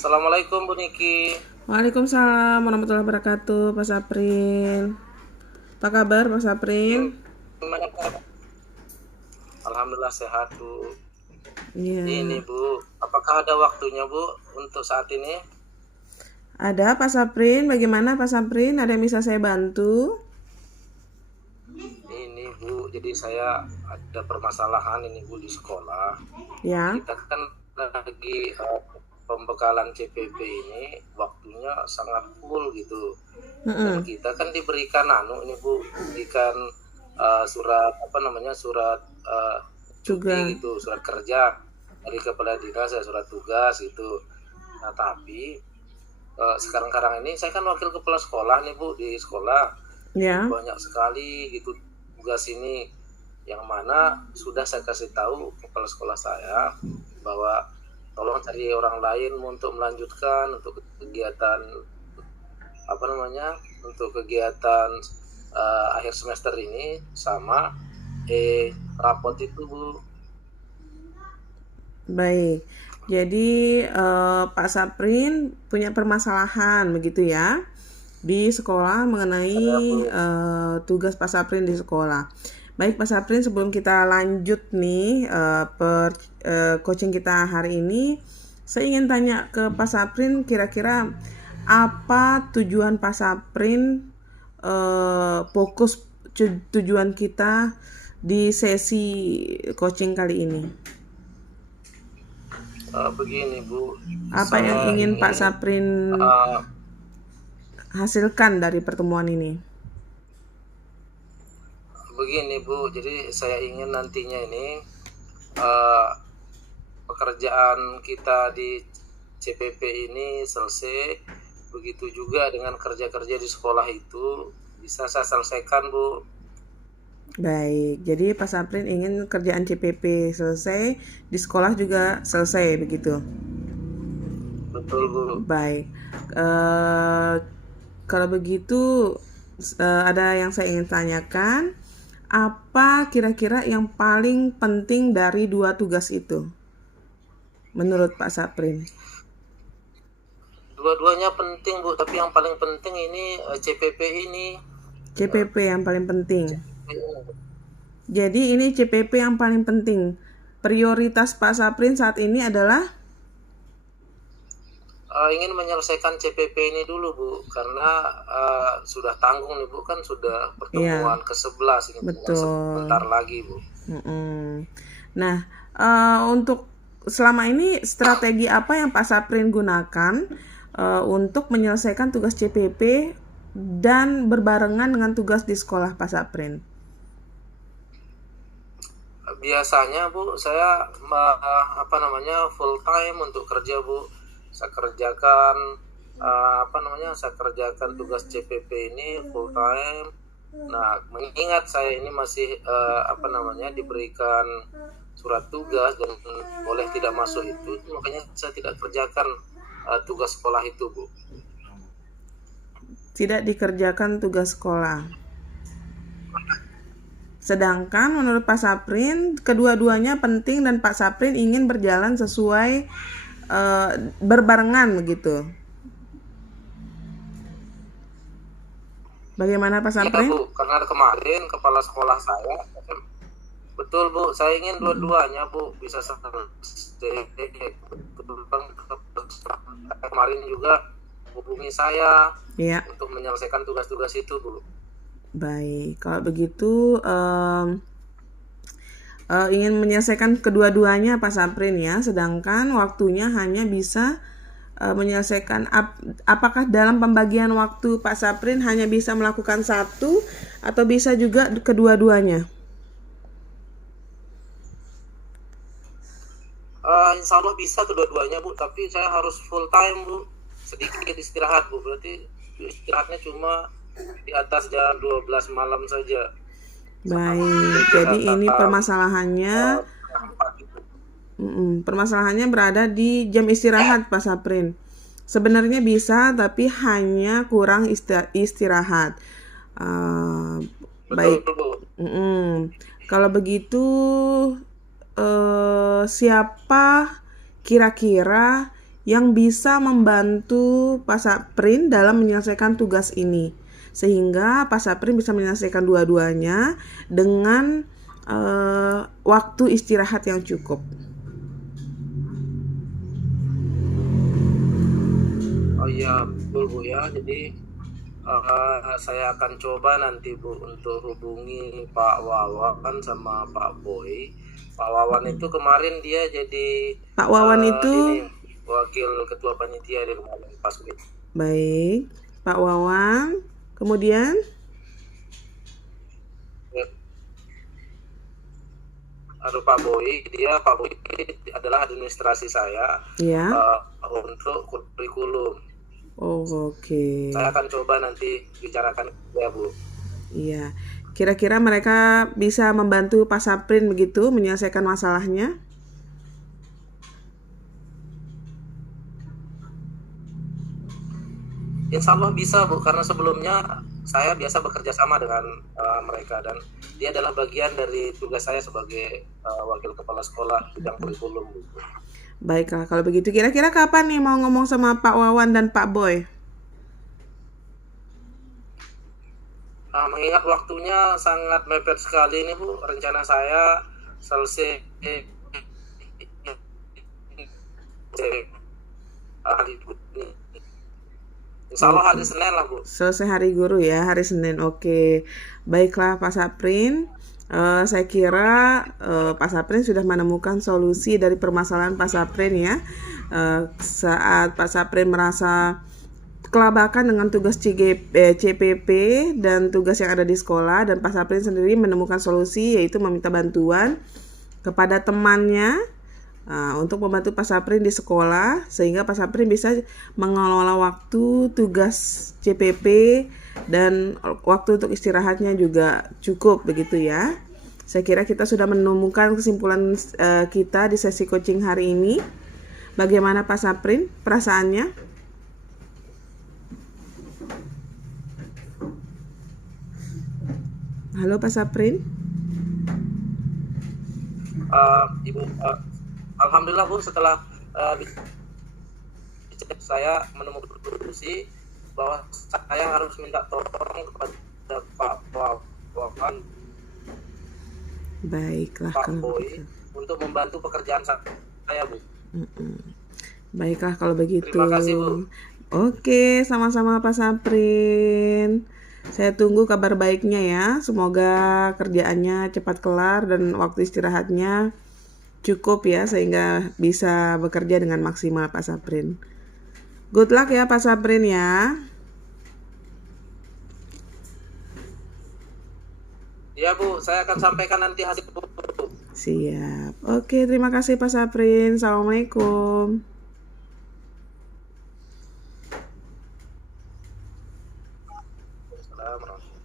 Assalamualaikum Bu Niki. Waalaikumsalam warahmatullahi wabarakatuh, Pak Saprin. Apa kabar, Pak Saprin? Gimana Pak? Alhamdulillah sehat Bu. Ini Iya. Bu, apakah ada waktunya Bu untuk saat ini? Ada Pak Saprin, bagaimana Pak Saprin? Ada yang bisa saya bantu? Ini Bu, jadi saya ada permasalahan ini Bu di sekolah. Ya. Kita kan lagi pembekalan CPP ini waktunya sangat full gitu. Dan Mm-mm. kita kan diberikan ini Bu, diberikan surat surat cuti Juga. gitu, surat kerja dari kepala dinas ya, surat tugas gitu. Nah tapi sekarang ini saya kan wakil kepala sekolah nih Bu di sekolah. Ini Ya. banyak sekali gitu tugas ini, yang mana sudah saya kasih tahu kepala sekolah saya bahwa tolong cari orang lain untuk melanjutkan untuk kegiatan untuk kegiatan akhir semester ini sama rapot itu Bu. Baik. Jadi Pak Saprin punya permasalahan begitu ya di sekolah Ada mengenai Bu. tugas Pak Saprin di sekolah. Baik Pak Saprin, sebelum kita lanjut nih coaching kita hari ini, saya ingin tanya ke Pak Saprin, kira-kira apa tujuan Pak Saprin, fokus tujuan kita di sesi coaching kali ini? Begini Bu, Apa yang saya ingin Pak ini Saprin uh, hasilkan dari pertemuan ini? begini Bu, jadi saya ingin nantinya ini uh, pekerjaan kita di CPP ini selesai, begitu juga dengan kerja-kerja di sekolah itu bisa saya selesaikan Bu. Baik, jadi Pak Saprin ingin kerjaan CPP selesai, di sekolah juga selesai begitu. Betul Bu. Baik, eh, kalau begitu ada yang saya ingin tanyakan, apa kira-kira yang paling penting dari dua tugas itu, menurut Pak Saprin? Dua-duanya penting Bu, tapi yang paling penting ini CPP ini. CPP yang paling penting. Jadi ini CPP yang paling penting. Prioritas Pak Saprin saat ini adalah Ingin menyelesaikan CPP ini dulu Bu, karena sudah tanggung nih Bu, kan sudah ya, pertemuan ke-11 ini tinggal betul. sebentar lagi Bu. Mm-mm. Nah, untuk selama ini strategi apa yang Pak Saprin gunakan untuk menyelesaikan tugas CPP dan berbarengan dengan tugas di sekolah Pak Saprin? Biasanya Bu, saya full time untuk kerja Bu. Saya kerjakan saya kerjakan tugas CPP ini full time. Nah, mengingat saya ini masih diberikan surat tugas dan boleh tidak masuk itu, makanya saya tidak kerjakan tugas sekolah itu Bu. Tidak dikerjakan tugas sekolah. Sedangkan menurut Pak Saprin, kedua-duanya penting dan Pak Saprin ingin berjalan sesuai berbarengan begitu. Bagaimana Pak Iya Saprin? Bu, karena kemarin kepala sekolah saya, betul Bu, saya ingin dua-duanya Bu bisa selesai. Kemarin juga hubungi saya Ya, untuk menyelesaikan tugas-tugas itu Bu. baik. Kalau begitu ingin menyelesaikan kedua-duanya Pak Saprin ya, sedangkan waktunya hanya bisa menyelesaikan apakah dalam pembagian waktu Pak Saprin hanya bisa melakukan satu atau bisa juga kedua-duanya? Insya Allah bisa kedua-duanya Bu, tapi saya harus full time Bu, sedikit istirahat Bu, berarti istirahatnya cuma di atas jam 12 malam saja. Baik, jadi ini permasalahannya permasalahannya berada di jam istirahat Pak Saprin. Sebenarnya bisa tapi hanya kurang istirahat. Baik. Betul Bu. Kalau begitu siapa kira-kira yang bisa membantu Pak Saprin dalam menyelesaikan tugas ini, sehingga Pak Saprin bisa menyelesaikan dua-duanya dengan waktu istirahat yang cukup. Oh iya, betul Bu ya. Jadi saya akan coba nanti Bu untuk hubungi Pak Wawan sama Pak Boy. Pak Wawan itu kemarin dia jadi Pak Wawan itu ini wakil ketua panitia di kemarin pas gitu. baik, Pak Wawan. Kemudian Aduh Pak Boy adalah administrasi saya ya. untuk kurikulum. Oh, oke. Saya akan coba nanti bicarakan ya Bu. Iya. Kira-kira mereka bisa membantu Pak Saprin begitu menyelesaikan masalahnya? Insya Allah bisa Bu, karena sebelumnya saya biasa bekerja sama dengan mereka, dan dia adalah bagian dari tugas saya sebagai wakil kepala sekolah bidang kurikulum Bu. Baiklah, kalau begitu kira-kira kapan nih mau ngomong sama Pak Wawan dan Pak Boy? Nah, mengingat waktunya sangat mepet sekali ini Bu, rencana saya selesai hari ini. Insya Allah hari Senin lah Bu. Selesai hari guru ya, hari Senin. Oke, baiklah Pak Saprin. Saya kira Pak Saprin sudah menemukan solusi dari permasalahan Pak Saprin ya. Saat Pak Saprin merasa kelabakan dengan tugas CPP dan tugas yang ada di sekolah, dan Pak Saprin sendiri menemukan solusi, yaitu meminta bantuan kepada temannya untuk membantu Pak Saprin di sekolah, sehingga Pak Saprin bisa mengelola waktu tugas CPP dan waktu untuk istirahatnya juga cukup begitu ya. Saya kira kita sudah menemukan kesimpulan kita di sesi coaching hari ini. Bagaimana Pak Saprin perasaannya? Halo Pak Saprin. Ibu, alhamdulillah Bu, setelah saya menemukan solusi bahwa saya harus minta tolong kepada Pak Wawan, Baiklah Pak kalau Boy begitu. untuk membantu pekerjaan saya Bu. Baiklah kalau begitu. Terima kasih Bu. Oke, sama-sama Pak Saprin. Saya tunggu kabar baiknya ya. Semoga kerjaannya cepat kelar dan waktu istirahatnya cukup ya, sehingga bisa bekerja dengan maksimal Pak Saprin. Good luck ya Pak Saprin ya. Ya Bu, saya akan sampaikan nanti hasil Bu. Siap. Oke, terima kasih Pak Saprin. Assalamualaikum. Assalamualaikum.